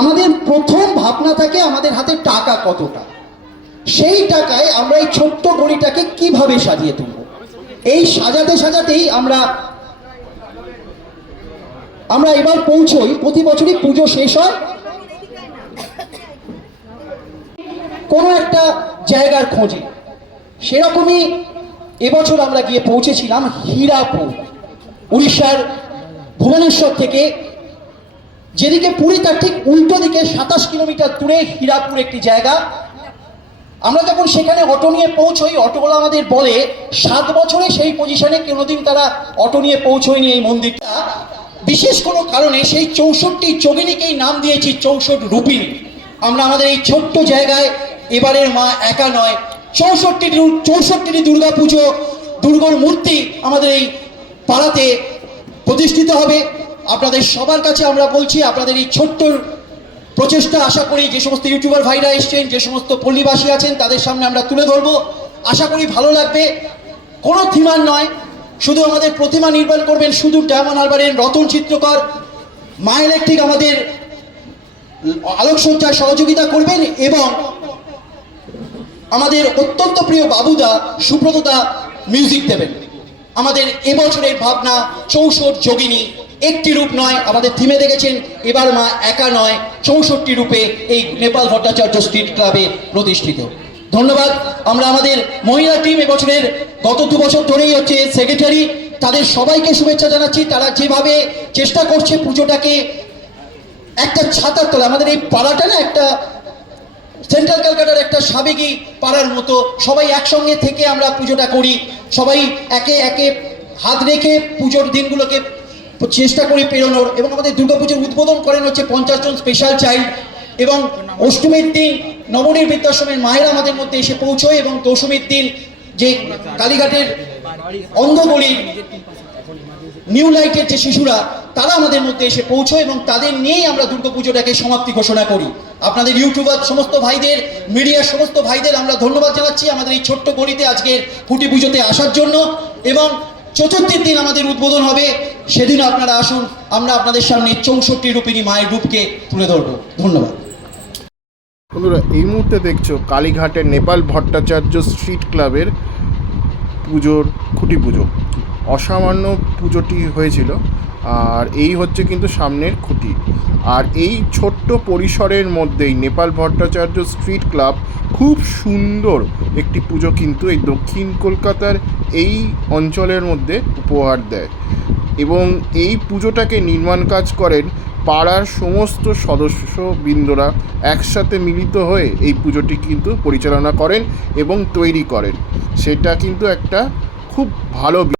আমাদের প্রথম ভাবনা থাকে আমাদের হাতে টাকা কতটা, সেই টাকায় আমরা এই ছোট্ট গড়িটাকে কিভাবে সাজিয়ে তুলব। এই সাজাতে সাজাতেই আমরা এবার পৌঁছই, প্রতি বছরই পুজো শেষ হয় কোনো একটা জায়গার খোঁজে। সেরকমই এবছর আমরা গিয়ে পৌঁছেছিলাম হীরাপুর, উড়িষ্যার ভুবনেশ্বর থেকে, যেদিকে পুরী তার ঠিক উল্টো দিকে 27 কিলোমিটার দূরে হীরাপুর একটি জায়গা। আমরা যখন সেখানে অটো নিয়ে পৌঁছই, অটোওয়ালা আমাদের বলে 7 বছরে সেই পজিশনে কোনোদিন তারা অটো নিয়ে পৌঁছয়নি। এই মন্দিরটা বিশেষ কোনো কারণে সেই 64 যোগিনীকেই নাম দিয়েছি 64 রূপিণী। আমরা আমাদের এই ছোট্ট জায়গায় এবারের মা একা নয়, 64টি দুর্গা পুজো, দুর্গার মূর্তি আমাদের এই পাড়াতে প্রতিষ্ঠিত হবে। আপনাদের সবার কাছে আমরা বলছি, আপনাদের এই ছোট্ট প্রচেষ্টা আশা করি যে সমস্ত ইউটিউবার ভাইরা এসছেন, যে সমস্ত পল্লীবাসী আছেন, তাদের সামনে আমরা তুলে ধরবো। আশা করি ভালো লাগবে। কোনো থিমার নয়, শুধু আমাদের প্রতিমা নির্মাণ করবেন শুধু ডায়মন্ড হারবারের রতন চিত্রকর, মা ইলেকট্রিক আমাদের আলোকসজ্জায় সহযোগিতা করবেন, এবং আমাদের অত্যন্ত প্রিয় বাবুদা সুব্রতদা মিউজিক দেবেন। আমাদের এবছরের ভাবনা 64 যোগিনী, একটি রূপ নয়। আমাদের থিমে দেখেছেন এবার মা একা নয়, 64 রূপে এই নেপাল ভট্টাচার্য স্ট্রিট ক্লাবে প্রতিষ্ঠিত। ধন্যবাদ। আমরা আমাদের মহিলা টিম এবছরের গত 2 বছর ধরেই হচ্ছে সেক্রেটারি, তাদের সবাইকে শুভেচ্ছা জানাচ্ছি। তারা যেভাবে চেষ্টা করছে পুজোটাকে একটা ছাতার তলে, আমাদের এই পাড়াটা না একটা সেন্ট্রাল ক্যালকাটার একটা সাবেকি পাড়ার মতো, সবাই একসঙ্গে থেকে আমরা পুজোটা করি, সবাই একে একে হাত রেখে পুজোর দিনগুলোকে চেষ্টা করি পেরোনোর। এবং আমাদের দুর্গাপুজোর উদ্বোধন করেন হচ্ছে 50 জন স্পেশাল চাইল্ড, এবং অষ্টমীর দিন নবনীর বৃদ্ধাশ্রমের মায়েরা আমাদের মধ্যে এসে পৌঁছয়, এবং দশমীর দিন যে কালীঘাটের অন্ধগলির নিউ লাইটের যে শিশুরা তারা আমাদের মধ্যে এসে পৌঁছয়, এবং তাদের নিয়েই আমরা দুর্গাপুজোটাকে সমাপ্তি ঘোষণা করি। আপনাদের ইউটিউবার সমস্ত ভাইদের, মিডিয়ার সমস্ত ভাইদের আমরা ধন্যবাদ জানাচ্ছি আমাদের এই ছোট্ট গলিতে আজকের খুঁটি পুজোতে আসার জন্য। এবং চতুর্থীর দিন আমাদের উদ্বোধন হবে, সেদিন আপনারা আসুন, আমরা আপনাদের সামনে 64 রূপিণী মায়ের রূপকে তুলে ধরব। ধন্যবাদ। বন্ধুরা, এই মুহূর্তে দেখছো কালীঘাটের নেপাল ভট্টাচার্য স্ট্রিট ক্লাবের পুজোর খুঁটি পুজো। অসামান্য পুজোটি হয়েছিল, আর এই হচ্ছে কিন্তু সামনের খুঁটি। আর এই ছোট্ট পরিসরের মধ্যেই নেপাল ভট্টাচার্য স্ট্রিট ক্লাব খুব সুন্দর একটি পুজো কিন্তু এই দক্ষিণ কলকাতার এই অঞ্চলের মধ্যে উপহার দেয়। এবং এই পুজোটাকে নির্মাণ কাজ করেন পাড়ার সমস্ত সদস্যবৃন্দরা একসাথে মিলিত হয়ে এই পুজোটি কিন্তু পরিচালনা করেন এবং তৈরি করেন। সেটা কিন্তু একটা খুব ভালো